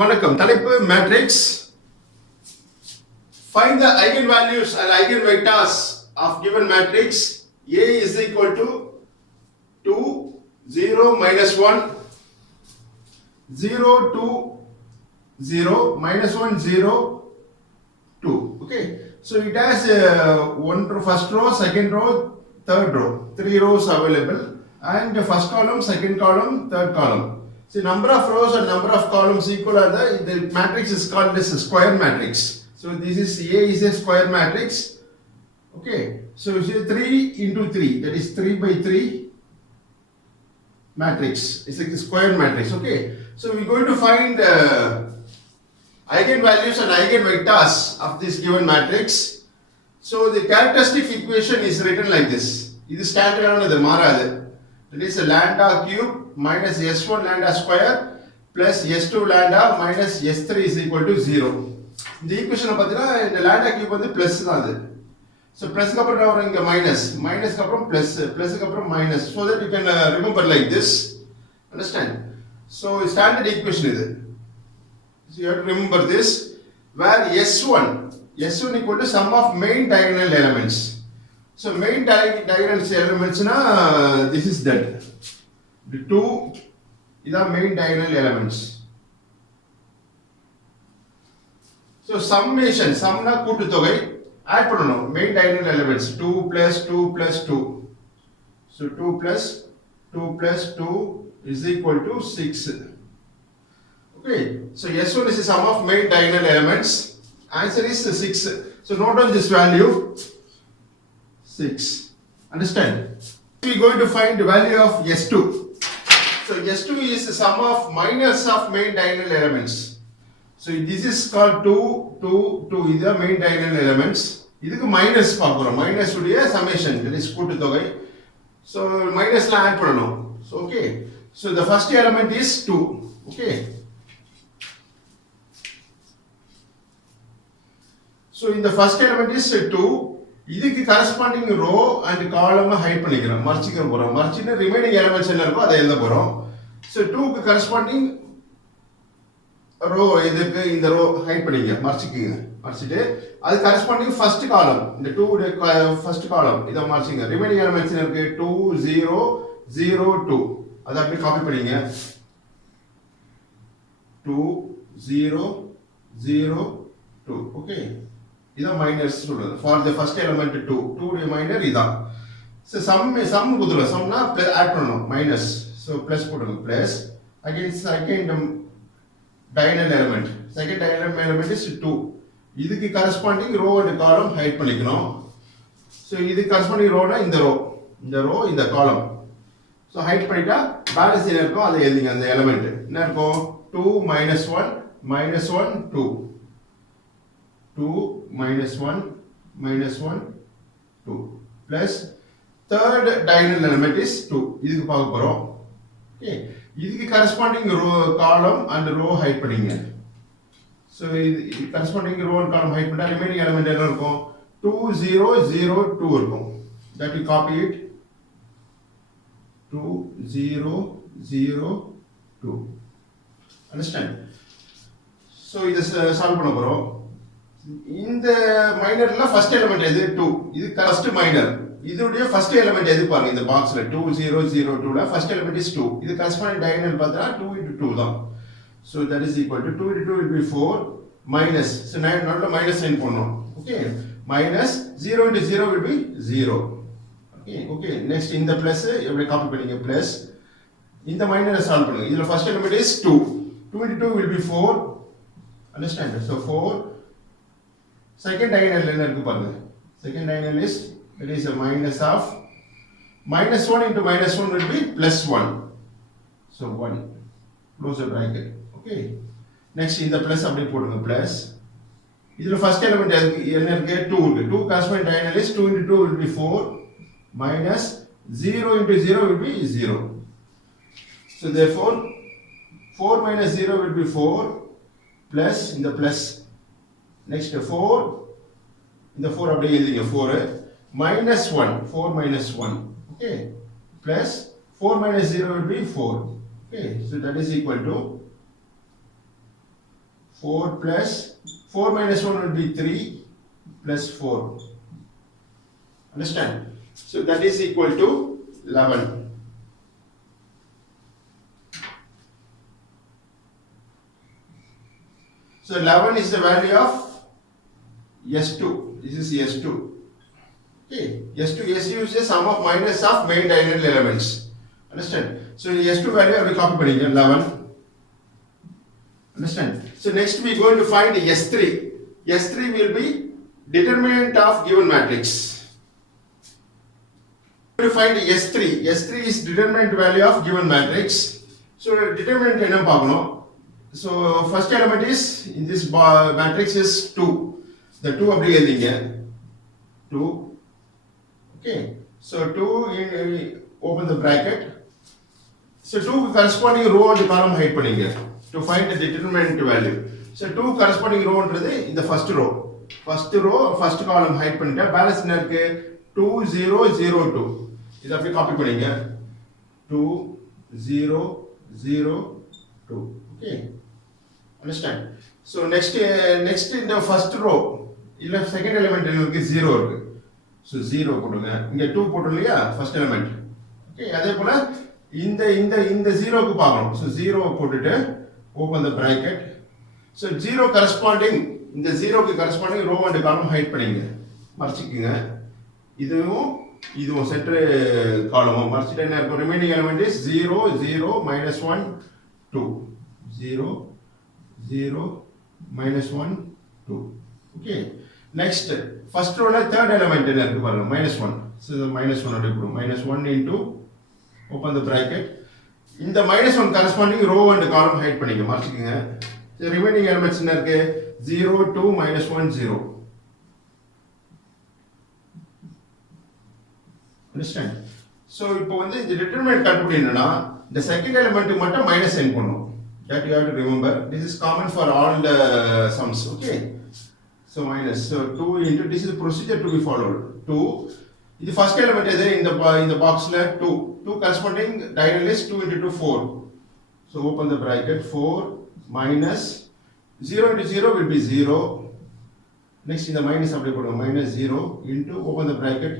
வணக்கம். தலைப்பு matrix. Find the eigenvalues and eigenvectors of given matrix. A is equal to 2, 0, minus 1, 0, 2, 0, minus 1, 0, 2. Okay. So it has first row, second row, third row. 3 rows available. And first column, second column, third column. See, number of rows and number of columns equal are the matrix is called as a square matrix. So this is A is a square matrix. Okay. So here 3 into 3, that is 3 by 3 matrix. It's like a square matrix. Okay. So we're going to find eigenvalues and eigenvectors of this given matrix. So the characteristic equation is written like this. This is standard on the Marad. That is a lambda cube minus s1 lambda square plus s2 lambda minus s3 is equal to 0. இந்த ஈக்குவேஷனை பார்த்தீங்கன்னா இந்த lambda cube வந்து பிளஸ் தான் அது. ஸோ பிளஸ்க்கு அப்புறம் என்ன வரும் இங்கே மைனஸ், மைனஸ்க்கு அப்புறம் பிளஸ், பிளஸ்க்கு அப்புறம் minus. So that you can remember like this. Understand? So standard equation இது. So you have to remember this where s1 equal to sum of main diagonal elements. So main diagonal elements na this is that. The 2 is the main diagonal elements. So summation, sum na கூட்டு தொகை add பண்ணனும் main diagonal elements 2 plus 2 plus 2. So 2 plus 2 plus 2 is equal to 6. Okay, so S1 is the sum of main diagonal elements. Answer is 6. So note down this value 6. Understand? We are going to find the value of S2. So S2 is the sum of minors of main diagonal elements. So this is called 2, 2, 2 is the main diagonal elements. இதுக்கு மைனஸ் பார்க்குறோம். மைனஸ் உடைய summation, that is கூட்டு தொகை. So மைனஸ்ல ஆட் பண்ணணும். So okay. So the first element is 2. Okay. So in the first element is 2. இதுக்கு corresponding row and column hide பண்ணிக்கிறோம், மர்ச்சிக்க போறோம். மர்ச்சினா ரிமைனிங் எலிமெண்ட்ஸ் என்ன இருக்கோ அதை எழுத போறோம். ஸோ 2க்கு கரஸ்பாண்டிங் ரோ இதுக்கு இந்த ரோ ஹைட் பண்ணிக்க, மர்ச்சிக்கிங்க. மர்ச்சிட்டு அது கரஸ்பாண்டிங் ஃபர்ஸ்ட் காலம், இந்த 2 ஃபர்ஸ்ட் காலம் இதை மர்ச்சிங்க. ரிமைனிங் எலிமெண்ட்ஸ் இருக்கு 2, 0, 0, 2. அதை அப்படியே காப்பி பண்ணிங்க. 2, 0, 0, 2. ஓகே, இதான் மைனஸ் சொல்றது. ஃபார் தி ஃபர்ஸ்ட் எலிமெண்ட் 2 உடைய மைனர் இதான். சோ சம் குதுல சம்னா ஆட் பண்ணனும் மைனஸ். சோ பிளஸ் போடுங்க, plus again second diagonal element. Second diagonal element is 2. இதுக்கு corresponding row and column hide பண்ணிக்கணும். சோ இதுக்கு கரஸ்பாண்டிங் ரோனா இந்த ரோ இந்த காலம். சோ ஹைட் பண்ணிட்டா பேலன்ஸ் என்ன இருக்கோ அதை எழுதிங்க. அந்த எலிமெண்ட் என்ன இருக்கும் 2 minus 1 minus 1 2. 2 minus 1 minus 1 2 plus third diagonal element is 2. இதுக்கு பார்க்க போறோம். ஓகே, இதுக்கு corresponding row column and row hide பண்ணிங்க. சோ இது corresponding row and column hide பண்ணா ரிமைனிங் எலிமெண்ட் என்ன இருக்கும் 2 0 0 2 இருக்கும். that we copy it 2 0 0 2. understand? so இத சால்வ் பண்ண போறோம். இந்த மைனர்ல ஃபர்ஸ்ட் எலிமெண்ட் எது 2. இது ஃபர்ஸ்ட் மைனர். இதுடைய ஃபர்ஸ்ட் எலிமெண்ட் எது பாருங்க இந்த பாக்ஸ்ல 2 0 0 2 ல ஃபர்ஸ்ட் எலிமெண்ட் இஸ் 2. இது கரஸ்பாண்டிங் டயகனல் பார்த்தா 2 into 2 தான். so that is equal to 2 into 2 will be 4 minus. so நடுவுல மைனஸ் சைன் போடணும். ஓகே, minus 0 into 0 will be 0. ஓகே நெக்ஸ்ட் இந்த பிளஸ் எப்படி காப்பி பண்ணீங்க, பிளஸ் இந்த மைனரை சால்வ் பண்ணுங்க. இதுல ஃபர்ஸ்ட் எலிமெண்ட் இஸ் 2. 2 into 2 will be 4. understand? so 4. Second diagonal என்ன இருக்கு பாருங்க. Second diagonal is that is a minus of minus 1 into minus 1 will be plus 1. So 1. Close the bracket. Okay. Next இந்த plus அப்படியே போடுங்க, plus. இதுல first element என்ன இருக்கு 2 இருக்கு. 2 corresponding diagonal is 2 into 2 will be 4 minus 0 into 0 will be 0. So therefore 4 minus 0 will be 4 plus in the plus. Next 4, இந்த 4 அப்படியே எழுதிங்க 4 minus 1, 4 minus 1. okay, plus 4 minus 0 will be 4. okay, so that is equal to 4 plus 4 minus 1 will be 3 plus 4. Understand? So that is equal to 11. So 11 is the value of S2. This is S2. Okay, S2 is the sum of minus of main diagonal elements. Understand? So S2 value I will copy putting 11. Understand? So next we are going to find S3. S3 will be determinant of given matrix. We will find S3. S3 is determinant value of given matrix. So determinant enna paakano. So first element is in this matrix is 2. The 2 appadi eludinga. 2. Okay. So 2 in open the bracket. So 2 corresponding row and column height panninga to find the determinant value. So 2 corresponding row என்றது இந்த first row. First row first column height பண்ணிட்டா balance என்ன இருக்கு 2002. இத அப்படியே காப்பி பண்ணுங்க 2002. Okay. Understand? So next in the first row இல்ல second element இருக்கு 0 இருக்கு. So 0 போடுங்க. இங்க 2 போட்டோம் இல்லையா first element. Okay, அதே போல இந்த 0 க்கு பார்க்கணும். So 0 போட்டுட்டு open the bracket. So 0 corresponding இந்த 0 க்கு corresponding row and column height பண்ணிங்க. மறைச்சிக்கங்க. இதுவும் சென்டர் காலமும் மறைச்சிட்டு என்ன இருக்கும் ரிமைனிங் எலிமெண்ட் இஸ் 0 0 minus 1 2 0 0 minus 1 2. Okay. Next first row la third element என்ன இருக்கு பாருங்க -1. So the -1 அப்படியே போடுங்க. -1 into open the bracket. இந்த -1 corresponding row and column height பண்ணிங்க மறைச்சிக்கங்க. So remaining elements என்ன இருக்கு 0 2 -1 0. Understand? So இப்போ வந்து இந்த determinant கண்டுபிடிக்கணும்னா the second element மட்டும் minus n பண்ணனும். That you have to remember. This is common for all the sums. Okay. So minus. So 2 into this is the procedure to be followed. 2. The first element is in the box la 2. 2 corresponding diagonal is 2 into 2 4. So open the bracket 4 minus 0 into 0 will be 0. Next in the minus apply போடுங்க minus 0 into open the bracket.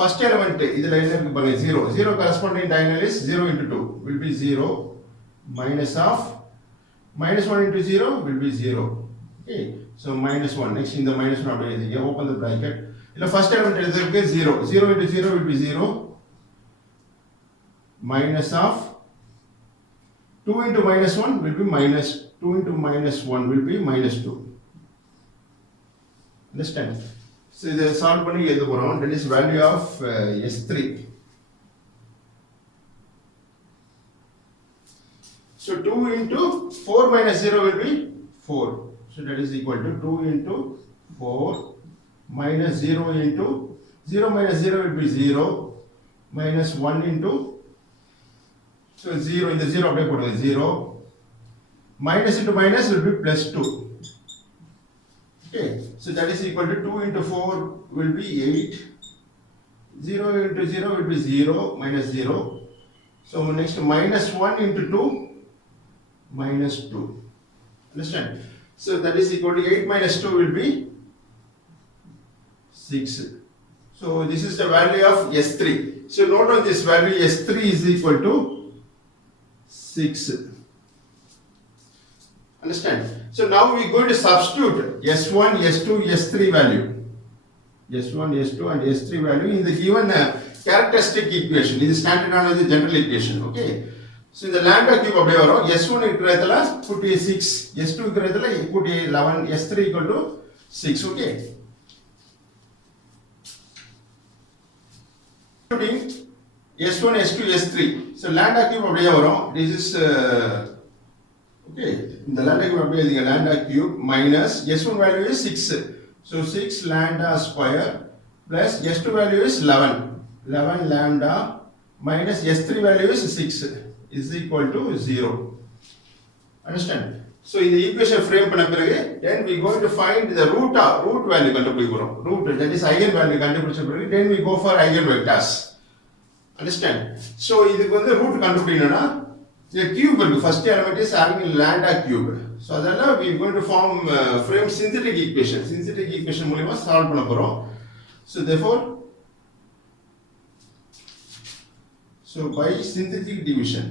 First element இதுல என்ன இருக்கு பாருங்க 0. 0 corresponding diagonal is 0 into 2 will be 0 minus of minus 1 into 0 will be 0. Okay. So minus 1. Next in the minus 1 apply here open the bracket. The first element is 0. 0 into 0 will be 0 minus of 2 into minus 1 will be minus 2 into minus 1 will be minus 2. Understand? So the solve பண்ணி எழுத போறோம். That is value of S3. So 2 into 4 minus 0 will be 4. So that is equal to 2 into 4 minus 0 into 0 minus 0 will be 0 minus 1 into so 0 in the 0 apply போடுங்க 0 minus into minus will be plus 2. Okay, so that is equal to 2 into 4 will be 8. 0 into 0 will be 0 minus 0. So next minus 1 into 2 minus 2. Understand? So that is equal to 8 minus 2 will be 6. So this is the value of S3. So note on this value S3 is equal to 6. Understand? So now we are going to substitute S1, S2, S3 value. S1, S2 and S3 value in the given characteristic equation. This is standard on the general equation. Okay. So the lambda cube அப்படியே வரும் S1 இருக்கிற இடத்துல put a 6, S2 இருக்கிற இடத்துல put a 11, S3 equal to 6. Okay. S1, S2, S3. So lambda cube அப்படியே வரும். This is okay. The lambda cube அப்படியே எழுதுங்க lambda cube minus S1 value is 6. So 6 lambda square plus S2 value is 11. 11 lambda minus S3 value is 6 is equal to 0. Understand? So in the equation frame பண்ண பிறகு then we going to find the root value கண்டுபிடிக்கிறோம். Root that is eigen value கண்டுபிடிச்ச பிறகு then we go for eigen vectors. Understand? So இதுக்கு வந்து root கண்டுபிடிக்கணும்னா The cube இருக்கு first element is having lambda cube. So அதனால we are going to form frame synthetic equation மூலமா சால்வ் பண்ண போறோம். So therefore by synthetic division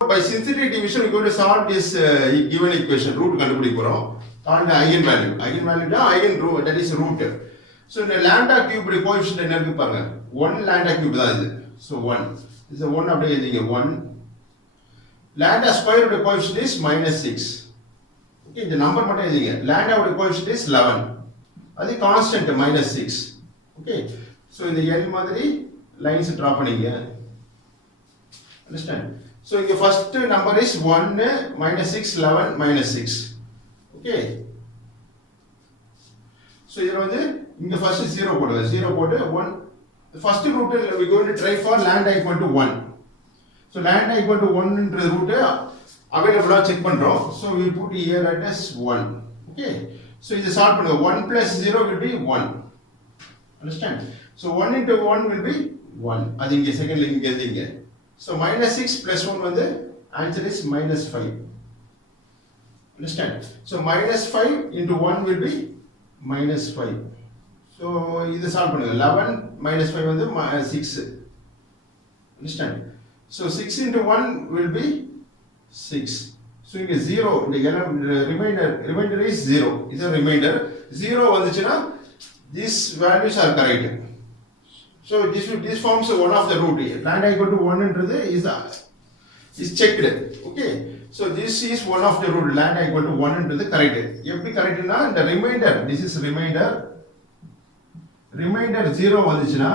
by synthetic division we are going to solve this given equation root கண்டுபிடிக்க போறோம் called eigenvalue தான் eigen root, that is root. So இந்த lambda cube coefficient என்ன இருக்கு பாருங்க 1 lambda cube தான் இது. So 1 is 1 அப்படியே எழுதிங்க 1 lambda square உடைய coefficient is -6. okay இந்த நம்பர் மட்டும் எழுதிங்க lambda உடைய coefficient is 11 அது constant -6. okay so இந்த n மாதிரி lines draw பண்ணீங்க understand. So the first number is 1 -6 11 -6. okay so here வந்து இங்க first 0 போடுங்க 0 போட்டு 1 the first root we going to try for lambda equal to 1. so lambda equal to 1 ன்ற root available ஆ செக் பண்றோம். so we put here as 1. okay so இது சால்வ் பண்ணுங்க 1 plus 0 will be 1. understand. so 1 into 1 will be 1. அது இங்க செகண்ட்ல இங்க எழுதிங்க. so -6 plus 1 வந்து answer is -5. understand. so -5 into 1 will be -5. so இது சால்வ் பண்ணுங்க 11 -5 வந்து 6. understand. so 6 into 1 will be 6. so இங்க 0 இந்த remainder is 0. இது remainder 0 வந்துச்சுனா these values are correct. so this forms one of the root. lambda equal to 1 ன்றது is checked. okay so this is one of the root. lambda equal to 1 ன்றது correct. எப்படி correctனா the remainder, this is remainder 0 வந்துச்சுனா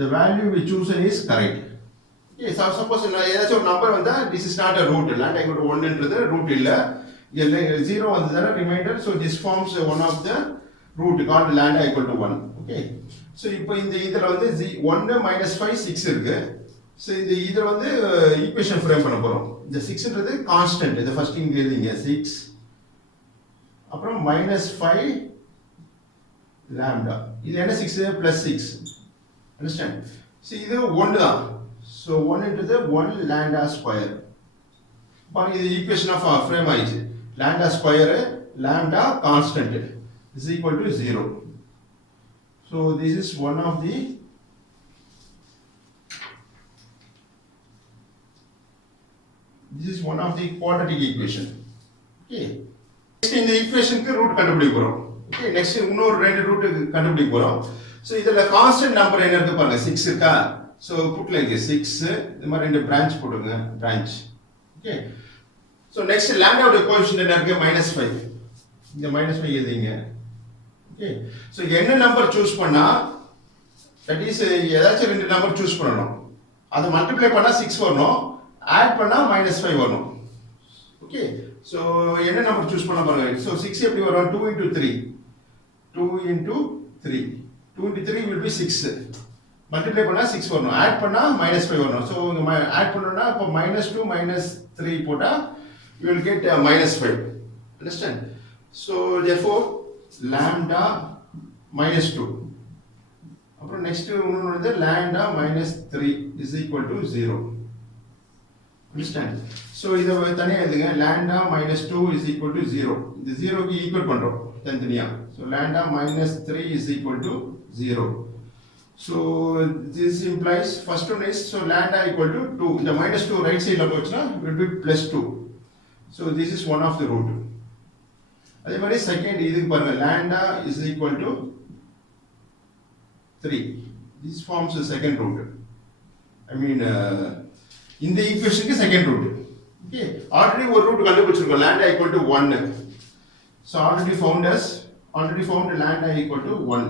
the value we chosen is correct. okay so suppose ஏதாச்சும் ஒரு நம்பர் வந்தா this is not a root. lambda equal to 1 ன்றது root இல்ல 0 வந்ததால remainder. so this forms one of the root called lambda equal to 1. okay so இப்போ இந்த இதுல வந்து 1 -5 6 இருக்கு. so இந்த இதுல வந்து ஈக்குவேஷன் ஃப்ரேம் பண்ண போறோம். இந்த 6 ன்றது கான்ஸ்டன்ட். இத ஃபர்ஸ்ட் இங்க எழுதிங்க 6 அப்புறம் -5 lambda. இது என்ன 6 plus 6. understand. so இது 1 தான். so 1 into 1 lambda square. பாருங்க இது ஈக்குவேஷன் ஆஃப் ஃப்ரேம் ஆயிடுச்சு. lambda square lambda constant is equal to 0. so this is one of the quadratic equation. okay next இந்த ஈக்குவேஷனுக்கு ரூட் கண்டுபிடிக்க போறோம். okay next இன்னொரு ரெண்டு ரூட் கண்டுபிடிக்க போறோம். so இதல கான்ஸ்டன்ட் நம்பர் என்ன இருக்கு பாருங்க 6 இருக்கா. so put like 6 இந்த மாதிரி ரெண்டு பிரான்ச் போடுங்க branch. okay so next lambda உடைய கோஎஃபிஷியன்ட் என்ன இருக்கு -5. இந்த -5 எழுதிங்க. okay so என்ன நம்பர் சூஸ் பண்ணா that is ஏதாச்சும் ரெண்டு நம்பர் சூஸ் பண்ணனும். அது மல்டிப்ளை பண்ணா 6 வரணும், ஆட் பண்ணா -5 வரணும். okay so என்ன நம்பர் சூஸ் பண்ண பாருங்க. so 6 எப்படி வரும் 2 into 3 2 into 3 will be 6. மல்டிப்ளை பண்ணா 6 வரணும், ஆட் பண்ணா -5 வரணும். so ஆட் பண்ணனும்னா அப்ப -2 -3 போட்டா you will get -5. understand. so therefore lambda -2 அப்புறம் நெக்ஸ்ட் இன்னொரு வந்து lambda -3 is equal to 0. understand. so இத தனியா எழுதுங்க lambda -2 is equal to 0. இந்த 0 க்கு ஈக்குவல் பண்றோம் தனியா. so lambda -3 is equal to 0. so this implies first one is so lambda equal to 2. இந்த -2 ரைட் சைடுல போச்சுனா will be +2. so this is one of the root. அதே மாதிரி செகண்ட் இதுக்கு பாருங்க lambda is equal to 3. this forms the second root. I mean இந்த ஈக்குவேஷனுக்கு second root. okay already ஒரு ரூட் கண்டுபிடிச்சிருக்கோம் lambda equal to 1. so already found lambda equal to 1.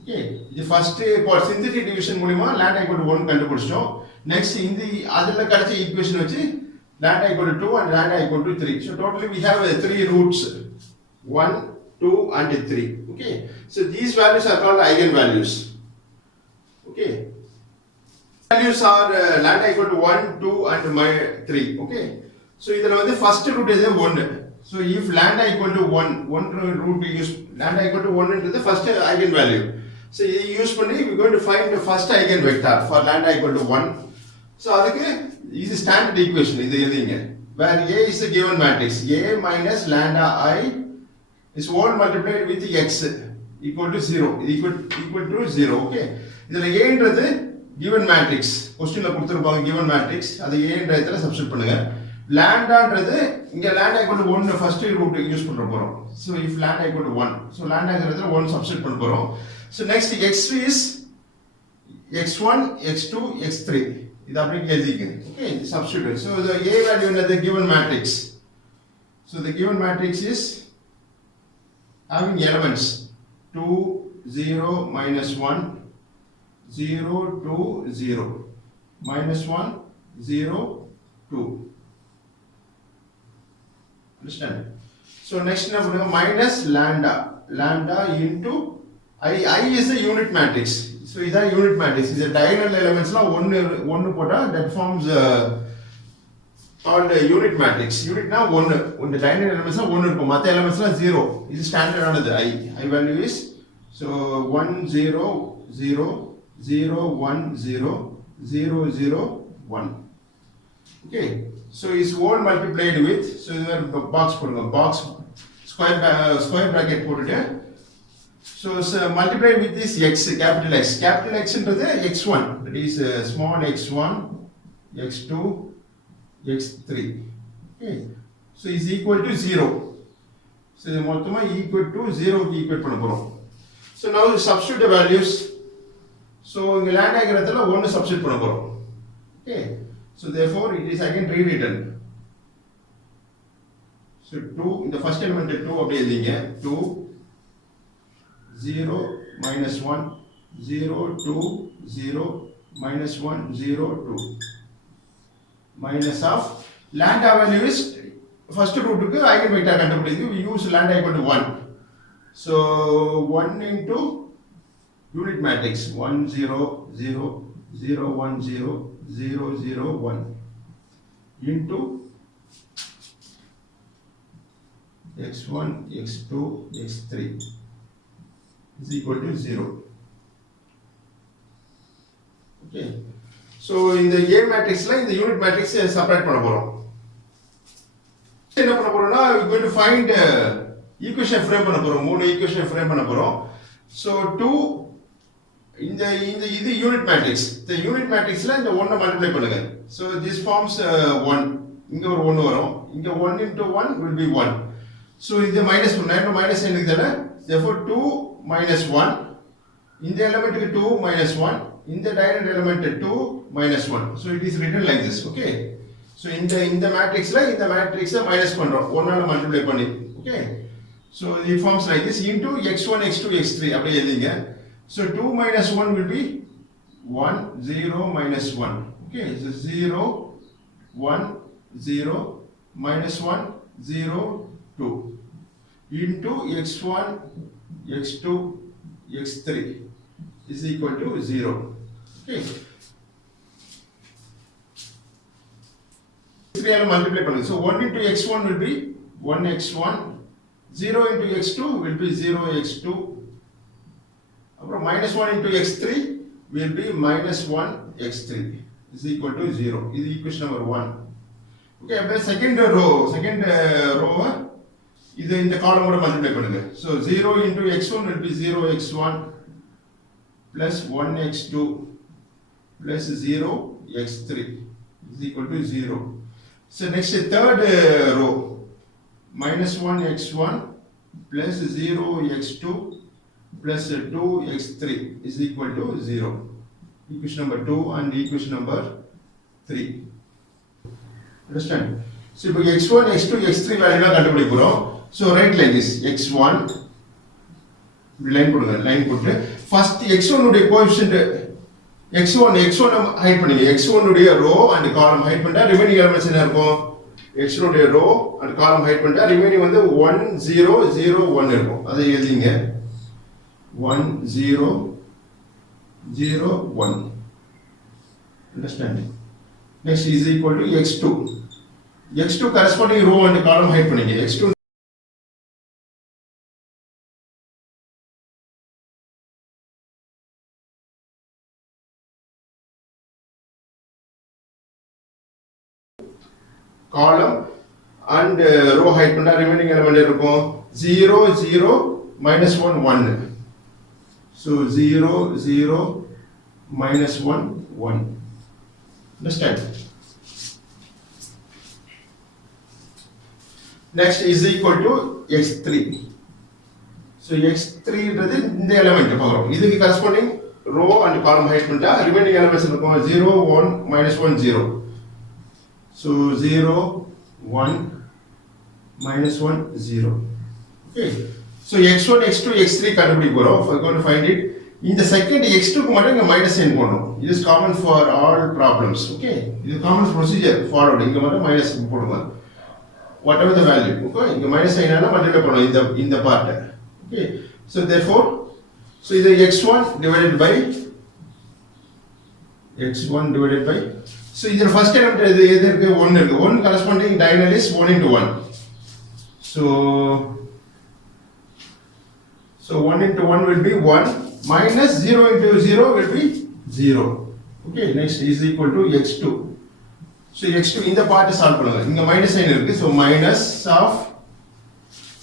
okay இது ஃபர்ஸ்ட் இப்போ சிந்தெடிக் டிவிஷன் மூலமா lambda equal to 1 கண்டுபிடிச்சோம். நெக்ஸ்ட் இந்த அதுல கிடைச்ச ஈக்குவேஷன் வச்சு lambda equal to 2 and lambda equal to 3. so totally we have 3 roots 1 2 and 3. okay so these values are called eigen values. okay values are lambda equal to 1, 2 and 3. Okay. So இதல வந்து first root is 1. So if lambda equal to 1 root use lambda equal to 1 into the first eigenvalue. So இதை யூஸ் பண்ணி we are going to find the first eigenvector for lambda equal to 1. So அதுக்கு இது standard equation இது எழுதிங்க. Where A is a given matrix. A minus lambda I is all multiplied with x equal to 0. Equal to 0. Okay. இதுல A ன்றது given matrix. क्वेश्चनல கொடுத்திருப்பாங்க given matrix. அது A என்ற இடத்துல சப்ஸ்டிட்யூட் பண்ணுங்க. lambdaன்றது இங்க lambda equal to 1 first root use பண்ற போறோம். So if lambda equal to 1. So lambda ங்கறதுல 1 சப்ஸ்டிட்யூட் பண்ண போறோம். So next x is x1, x2, x3. இது அப்படியே எழுதிக்கங்க. Okay, substitute. So the A value in the given matrix. So the given matrix is having elements 2, 0, minus 1, 0, 2, 0, minus 1, 0, 2. Understand? So next number minus lambda into I is a unit matrix. So this is a unit matrix. This is diagonal elements la one pota that forms called unit matrix. Unit na 1. When the diagonal elements la 1 irukum. Matha elements la 0. This is standard another I value is so 1 0 0 0 1 0 0 0 1. Okay. So is all multiplied with so the box போடுங்க box square bracket போட்டுட்டு so multiplied with this x capital X என்றது x1 that is small x1 x2 x3 okay so is equal to 0 so இது மொத்தமா equal to 0 க்கு ஈக்குவேட் பண்ண போறோம் so now substitute the values so இங்க lambda ங்கறதுல 1 சப்ஸ்டிட்யூட் பண்ண போறோம் okay so therefore it is again rewritten so 2 in the first element 2 அப்படியே எழுதிங்க 2 0 minus 1 0 2 0 minus 1 0 2 minus of lambda value is first root க்கு eigenvector கண்டுபிடிச்சு we use lambda equal to 1 so 1 into unit matrix 1 0 0 0 1 0 0 0 1 into x1 x2 x3 is equal to 0. Okay. So in the A matrix line, the unit matrix is separate பண்ண போறோம். என்ன பண்ண போறோம்னா we are going to find equation frame பண்ண போறோம். மூணு equation frame பண்ண போறோம். So 2 இந்த இது unit matrix. The unit matrixல இந்த 1 மல்டிப்ளை பண்ணுங்க. So this forms 1. இங்க ஒரு 1 வரும். இங்க 1 into 1 will be 1. So இது minus 1 minus இருக்குதானே therefore 2 minus 1 in the element 2 minus 1 in the diagonal element 2 minus 1 so it is written like this okay so in the matrix la in the matrix minus பண்றோம் 1 ஆல மல்டிப்ளை பண்ணி okay so it forms like this into x1 x2 x3 அப்படியே எழுதிங்க so 2 minus 1 will be 1 0 minus 1 okay so 0 1 0 minus 1 0 2 into x1 x2 x3 is equal to 0 okay 3 ஆல மல்டிப்ளை பண்ணுங்க so 1 into x1 will be 1 x1 0 into x2 will be 0 x2 அப்புறம் minus 1 into x3 will be minus 1 x3 is equal to 0 இது equation number 1 okay அப்ப second row இது இந்த காலமோட மல்டிப்ளை பண்ணுங்க so 0 into x1 will be 0 x1 plus 1 x2 plus 0 x3 is equal to 0 so next third row minus 1 x1 plus 0 x2 plus 2 x3 is equal to 0 equation number 2 and equation number 3 understand so இப்போ x1 x2 x3 value கண்டுபிடிக்க போறோம் so write like this x1 line போடுங்க லைன் போட்டு first x1 உடைய coefficient x1 height பண்ணுங்க x1 உடைய row and காலம் ஹைட் பண்ணிட்டா ரிமைனிங் எலிமெண்ட்ஸ் என்ன இருக்கும் x1 உடைய ரோ and காலம் ஹைட் பண்ணிட்டா ரிமைனிங் வந்து 1 0 0 1 இருக்கும் அதை எழுதிங்க 1 0 0 1 Understand? Next is equal to x2. x2 corresponding row and column height பண்ணீங்க. x2 column and row height பண்ணா remaining element இருக்கும் 0 0 minus 1 1. So 0 0 minus 1 1. Understand? Next is equal to x3. So x3 is இந்த element பார்க்கிறோம். இதுக்கு corresponding row and column height பண்ணா remaining elements இருக்கும் 0 1 minus 1 0. So 0 1 minus 1 0. Okay. So x1 x2 x3 கண்டுபிடிக்க போறோம். We're going to find it. இந்த செகண்ட் x2 க்கு மட்டும் இங்க மைனஸ் சைன் போடணும். It is common for all problems. Okay. இது common procedure forward. இங்க மட்டும் மைனஸ் போடுங்க. Whatever the value. Okay. இங்க மைனஸ் சைனால மல்டிப்ளை பண்ணனும் இந்த பார்ட். Okay. So therefore இது x1 divided by so இதோட first element எது இருக்கு 1 இருக்கு. 1 corresponding diagonal is 1 into 1. So 1 into 1 will be 1 minus 0 into 0 will be 0. Okay, next is equal to x2. So x2 இந்த பார்ட் சால்வ் பண்ணுங்க. இங்க மைனஸ் சைன் இருக்கு. So minus of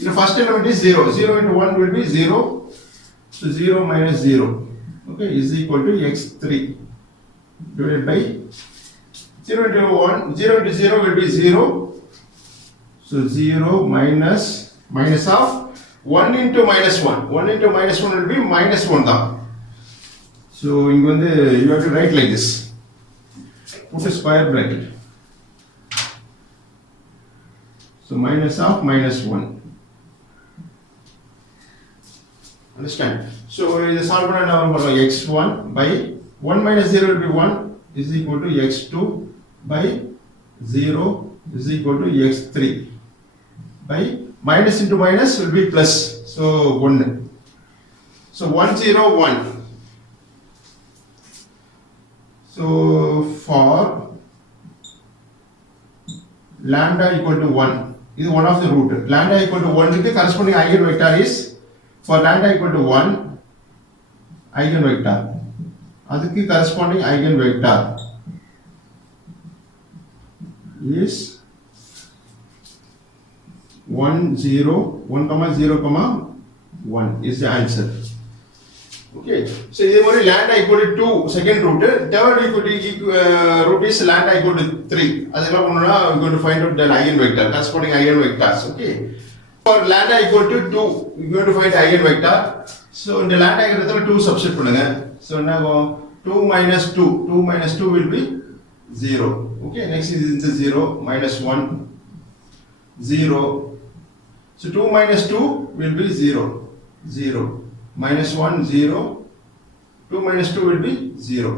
the first element is 0. 0 into 1 will be 0. So 0 minus 0. Okay, is equal to x3 divided by 0 into 1. 0 into 0 will be 0. So 0 minus of 1 into minus 1. 1 into minus 1 will be minus 1 தான். So இங்க வந்து you have to write like this. Put a square bracket. So minus of minus 1. Understand? So இது சால்வ் பண்ணா என்ன வரும் x1 by 1 minus 0 will be 1 is equal to x2 by 0 is equal to x3 by minus into minus will be plus. So 1. So 1 0 1. So for lambda equal to 1, this is one of the root. Lambda equal to 1 the corresponding eigenvector is, for lambda equal to 1 eigenvector, adukku corresponding eigenvector is 1 0 1 comma 0 comma 1 is the answer. Okay, so இதே மாதிரி lambda equal to 2 second root, third root is lambda equal to 3. அதெல்லாம் பண்ணனும்னா we are going to find out the eigenvector, corresponding eigenvectors. Okay, for lambda equal to 2 we are going to find eigenvector. So இந்த lambda இடத்துல 2 substitute பண்ணுங்க. So என்ன ஆகும் 2 minus 2 will be 0. Okay, next is the 0 minus 1 0. So 2 minus 2 will be 0. Minus 1 0. 2 minus 2 will be 0.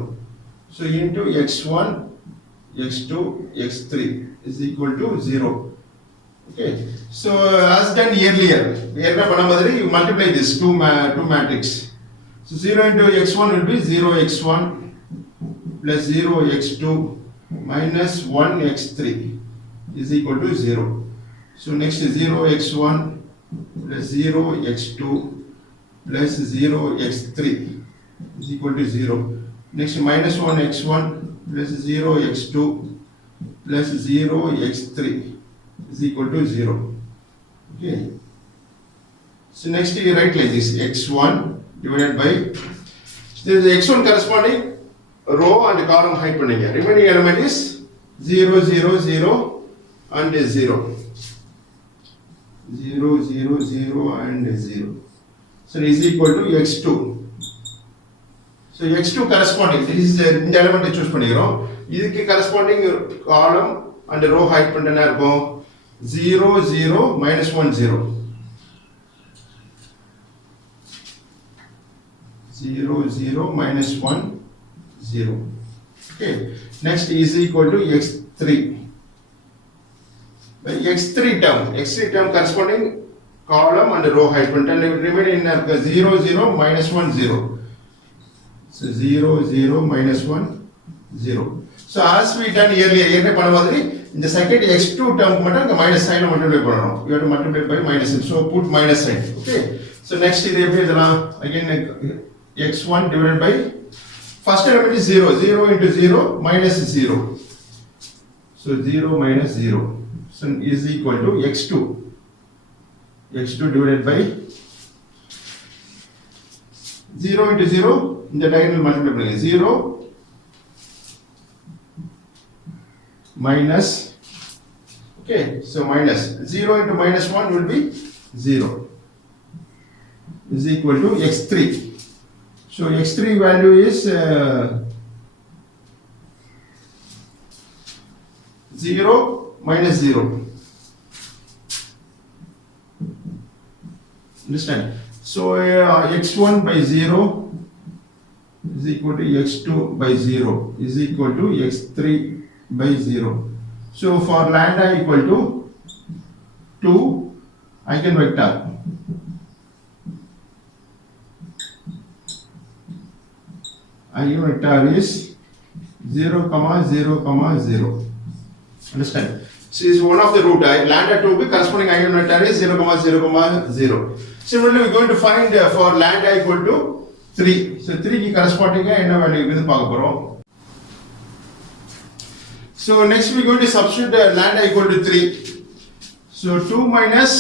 So into x1 x2 x3 is equal to 0. Okay, so as done earlier you multiply this two matrix. So 0 into x1 will be 0 x1 plus 0 x2 minus 1 x3 is equal to 0. So next is 0 x1 plus 0 x2 plus 0 x3 is equal to 0. Next minus 1 x1 plus 0 x2 plus 0 x3 is equal to 0. Okay. So next you write like this, x1 divided by, there is x1 corresponding row and column height பண்ணீங்க. Remaining element is 0 0 0 and 0. 0 0 0 and 0. So it is equal to x2. So x2 corresponding, this is இந்த element choose பண்ணிக்கிறோம். இதுக்கு corresponding column and row height பண்ணனா இருக்கும் 0 0 minus 1 0. 0 0 minus 1 0. Okay. Next is equal to x3. By x3 term corresponding column and row height and remaining 0 0 minus 1 0. So 0 0 minus 1 0. So as we done earlier, என்ன பண்ண மாதிரி இந்த second x2 term மட்டும் இந்த மைனஸ் சைன் மல்டிப்ளை பண்ணனும். You have to multiply by minus sign. So put minus sign. Okay. So next இது எப்படி எழுதலாம்? Again x1 divided by first element is 0. 0 into 0 minus 0. So 0 minus 0. So is equal to x2. x2 divided by 0 into 0 இந்த diagonal multiply பண்ணுங்க. 0 minus, okay, so minus 0 into minus 1 will be 0 is equal to x3. So x3 value is 0 minus 0. Understand? So x1 by 0 is equal to x2 by 0 is equal to x3 by 0. So for lambda equal to 2 eigenvector. Eigenvector is 0, 0, 0. Understand? So is one of the root. Lambda 2 be corresponding eigenvector is 0, 0, 0. Similarly, we are going to find for lambda equal to 3. So 3 ki corresponding என்ன value இது பார்க்க போறோம். So next we are going to substitute lambda equal to 3. So 2 minus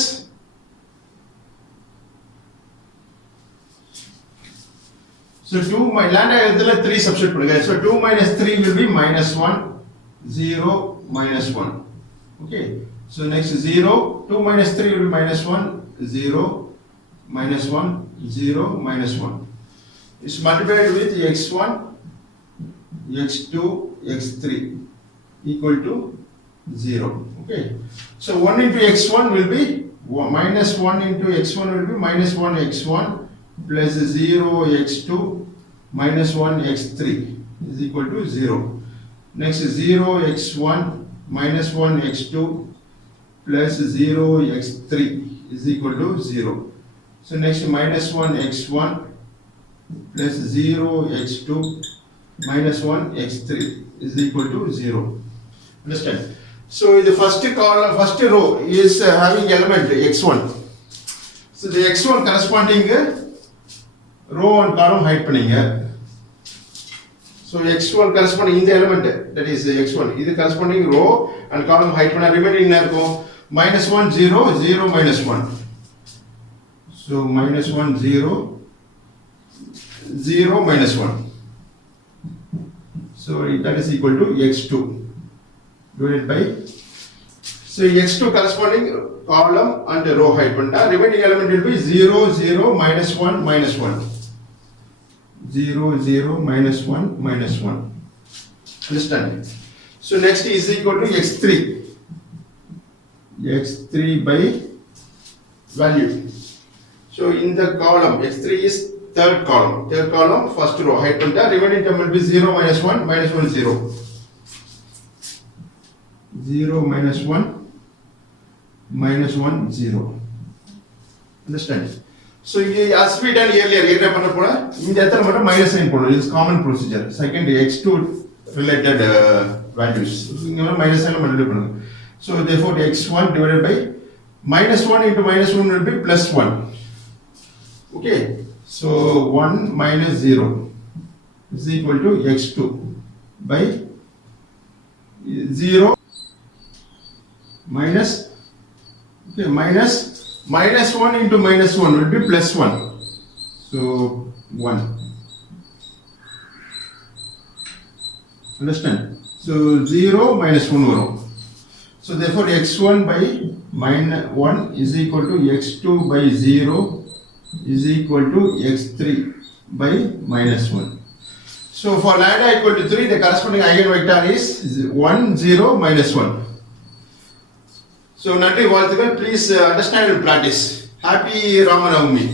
lambda இதில 3 substitute பண்ணுங்க. So 2 minus 3 will be minus 1, 0, minus 1. Okay. So next 0, 2 minus 3 will be minus 1, 0, minus 1, 0, minus 1. It's multiplied with x1, x2, x3 equal to 0. Okay. So 1 into x1 will be minus 1 into x1 will be minus 1 x1 plus 0 x2 minus 1 x3 is equal to 0. Next 0 x1 minus 1 x2 plus 0 x3 is equal to 0. So next minus 1 x1 plus 0 x2 minus 1 x3 is equal to 0. Understand? So the first column, first row is having element x1. So the x1 corresponding row and column hide பண்ணுங்க. So x1 corresponding in the element, that is x1. இது corresponding row and column hide பண்ண remaining என்ன இருக்கும்? minus 1 0 0 minus 1. So minus 1 0 0 minus 1. So that is equal to x2 divided by, so x2 corresponding column and row hide பண்ணா remaining element will be 0 0 minus 1 minus 1. 0 0 minus 1 minus 1. Understand? So next is equal to x3. x3 by value. So in the column x3 is third column first row hide பண்ணா remaining term will be 0 minus 1 minus 1 0. 0 minus 1 minus 1 0. Understand? So as we done earlier என்ன பண்ண போறோம் இந்த இடத்துல மட்டும் minus sign போடணும். It is common procedure. Second x2 related values இங்க minus sign multiply பண்ணுங்க. So therefore x1 divided by minus 1 into minus 1 will be plus 1. Okay. So 1 minus 0 is equal to x2 by 0 minus, okay, minus 1 into minus 1 will be plus 1. So 1. Understand? So 0 minus 1 வரும். So therefore x1 by minus 1 is equal to x2 by 0 is equal to x3 by minus 1. So for lambda equal to 3, the corresponding eigenvector is 1 0 minus 1. So நன்றி வாழ்த்துக்கள். Please understand and practice. Happy Ramanavami.